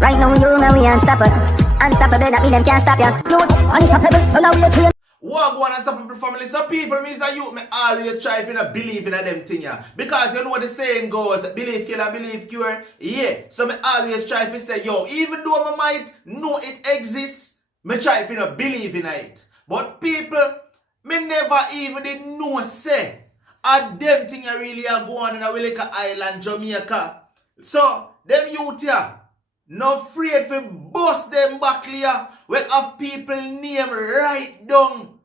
Right now you and we unstoppable. Unstoppable, that mean them can't stop ya. Youth, unstoppable, run away train. What go on and some people family? Some people means that you me always try to believe in them thing ya. Because you know what the saying goes, believe kill and believe cure. Yeah. So me always try to say, yo, even though I might know it exists, me try to believe in it. But people, me never even did know say a them thing you really are going in a Willica Island, Jamaica. So them youth here, no afraid to bust them back here. We have people name right down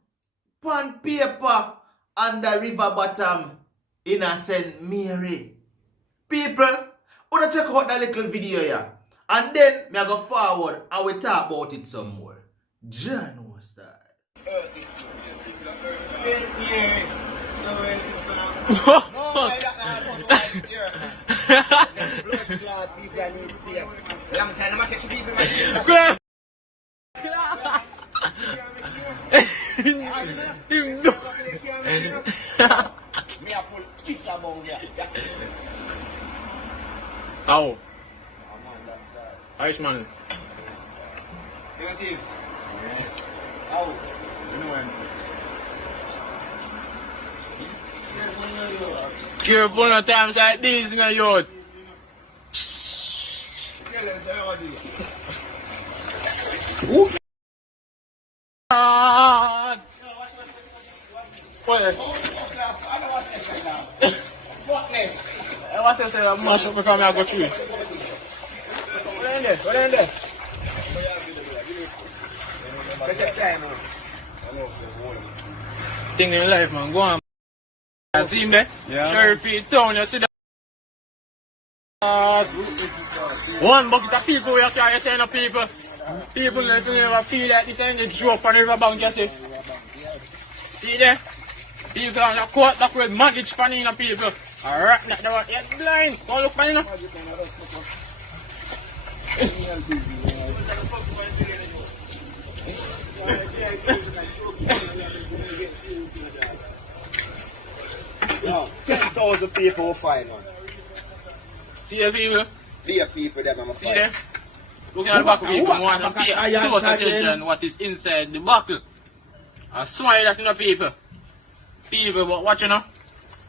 on paper on the river bottom in a St. Mary. People, wanna check out that little video here. And then me go forward and we talk about it some more. John was that. Au. Eichmann. Careful at times like these, you youth. What's this? I'm mash up before I go through it. What in there? What in there? Thing in life, man. Go on. I see him there? Yeah. Sheriff town, you see that? One bucket of people we carry, saying of people. People if you never feel like this ain't the joke on the river bank, you see. See there? People on the court that with mortgage panning of people. Alright, that the one, you're blind. Don't look for you now. No, 10,000 people will find one. See the people? See the people that I'm a See there? Look at the back of people. I want to pay close attention what is inside the buckle. I smile that in the people. People, but watch you know.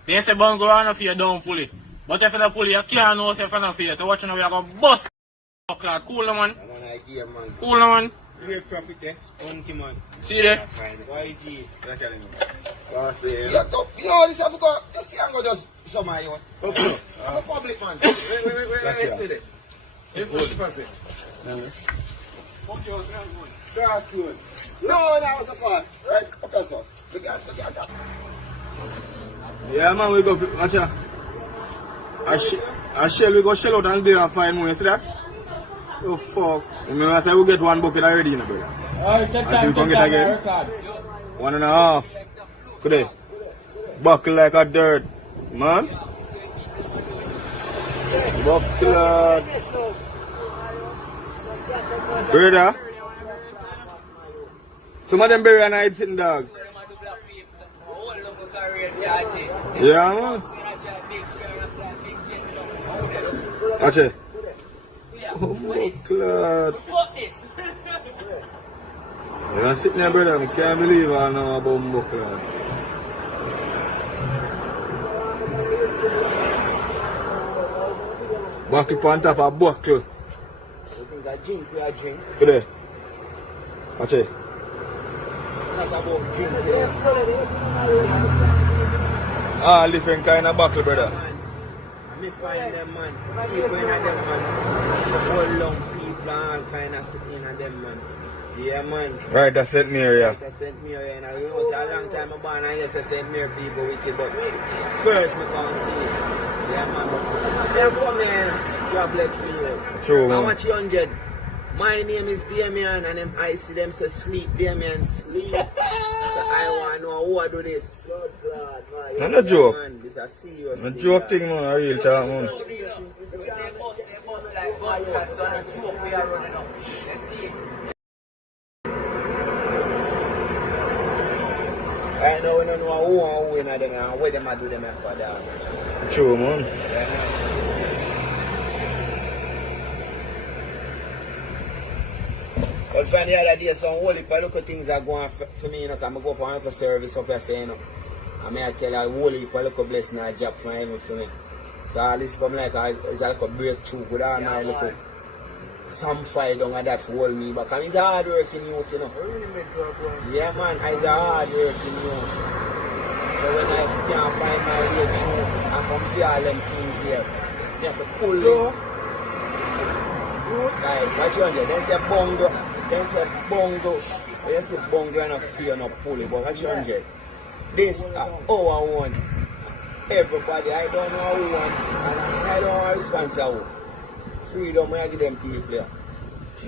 They say bungle on for you, don't pull it. But if you pull it, you can't know if you're for you. So watch you know, we are going to bust. Cool man. Cool man. You profit there, man. See there? YG. Yo, this Africa, this can't go just some of you. I'm a public man. Wait. What's the person? Grassroots. No, that was a fun. Right? Okay, so. Yeah, man, we go. Watch out. I shell, we go shell out and do a fine more. You see that? Oh, fuck. Remember, I said we get one bucket already, you know, brother. Alright, take time, get again. 1.5. Could they? Buckle like a dirt. Man. Buckle. Brother. Some of them bury a night sitting dog. Yeah, man. Watch it. Oh my God. You're sitting there, brother. I can't believe I know about Buckler. Buckle on top of buckle. We are drink. Today. Watch it. Not about drink. All different kind of buckle, brother. Me find them, man. People in them, man. Whole long people and all kind of sitting in them, man. Yeah, man. Right, that's St. Mary, yeah. That's St. Mary, and you know, it's a long time I'm born, and yes, St. Mary people wicked, but first, me can't see it. Yeah, man. Then come here, God bless me. True, man. How much 100? My name is Damien, and them, I see them say sleep, Damien, sleep. So I want to know who I do this. Not a joke. Man, this is a serious A thing, joke thing, man. A real talk, man. I know we don't know who in them and where them do them for that. True, man. But from the other day, some whole heap of little things are going for me, you know, because I go up on a little service up here saying, you know, and I tell her, whole heap of little blessing I drop from heaven for me. So all this come like it's like a breakthrough with all my little some fire down and that for hold me back. And it's a hard working youth, you know. Yeah, man, it's a hard working youth. So when I can't find my way through and come see all them things here, you have to pull this. Like, what you under? They say bongo. They say bongo. They say bongo and a fear no pull it. But what you under? This is our one. Everybody, I don't know who one. And I don't know how responsible. Freedom, I give them people.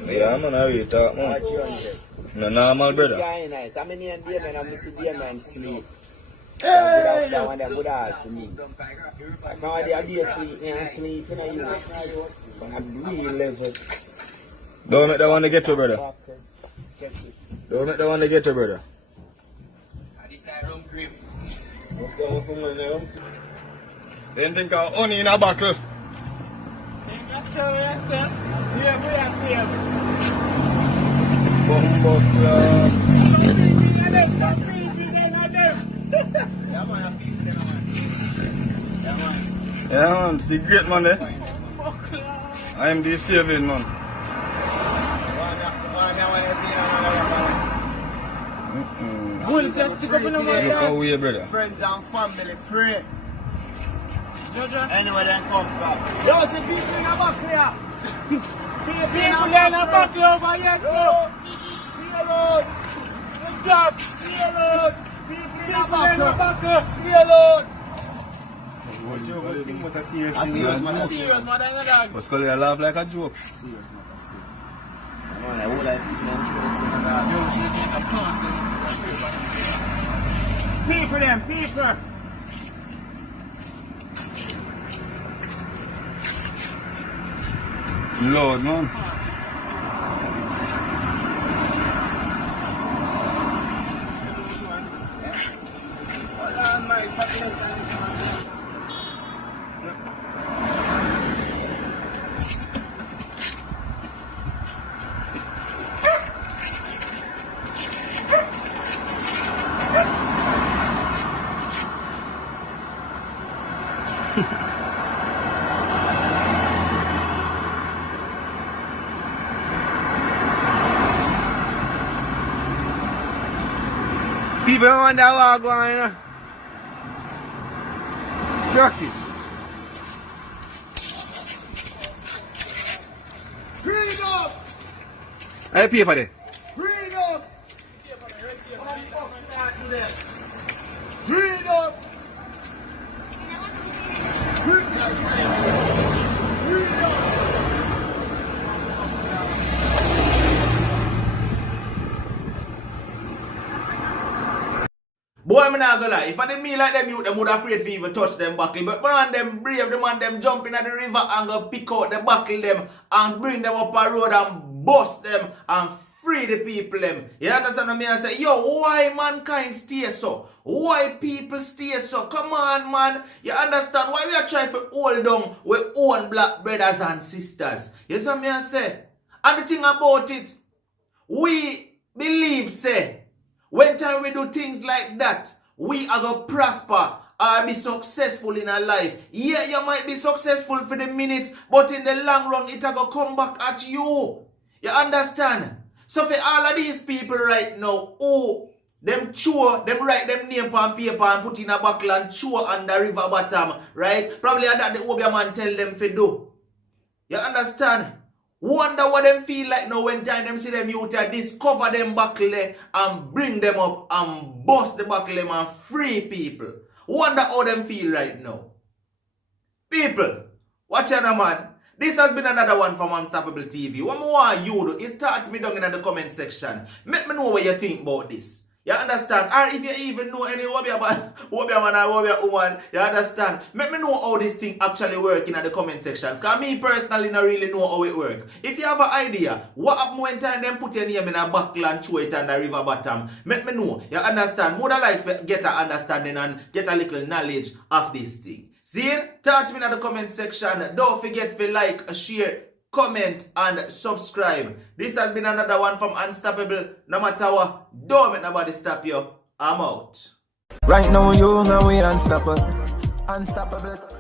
Yeah, man, I really talk, man. What you under? No normal, brother. Yeah, I'm in here, man, I'm missing the man sleep. Hey! That one that good hard for me. Like now they are there sleep, you know, you but I'm really level. Don't make that one to get to, brother. Don't make that one to get to, brother. Then think of honey in a buckle. Bumbo club. Yeah, man, see great man there. I am the saving man. Look how we brother. Friends and family free. Anywhere they come from. Yo, see people in the back here. People in the back over here. See you road. See you road. People in the back. See you road. What you good thing but a serious thing? Serious man, dog. What's called you laugh like a joke? Serious man, that's it. I would like them to see that. Yo, she get a person. People them, people. Lord, man. People wonder what going on. Jockey. Freedom! Hey, paper there. Freedom! Freedom! Boy, I'm not gonna lie. If I didn't mean like them youth, them would afraid to even touch them buckle. But man, them brave, the man, them jump in at the river and go pick out the buckle them and bring them up a road and bust them and free the people them. You understand what I mean? I say, yo, why mankind stay so? Why people stay so? Come on, man. You understand why we are trying to hold down with own black brothers and sisters? You see what I say? And the thing about it, we believe, say, when time we do things like that, we are going to prosper or be successful in our life. Yeah, you might be successful for the minute, but in the long run, it are going to come back at you. You understand? So for all of these people right now, who them chew, them write them name on paper and put in a buckle and chew on the river bottom, right? Probably that the Obia man tell them to do. You understand? Wonder what them feel like now when time them see them youth discover them buckle and bring them up and bust the buckle and free people. Wonder how them feel right now. People, watch out, man. This has been another one from Unstoppable TV. What more want you do is start me down in the comment section. Make me know what you think about this. You understand? Or if you even know any Wobia man or Wobia woman, you understand? Make me know how this thing actually work in the comment sections. Because me personally not really know how it work. If you have an idea, what happen when time them put your name in a buckle and throw it on the river bottom? Make me know. You understand? More than like get an understanding and get a little knowledge of this thing. See? Talk to me in the comment section. Don't forget to like, share, comment, and subscribe. This has been another one from Unstoppable. No matter what, don't make nobody stop you. I'm out. Right now you know we unstoppable. Unstoppable.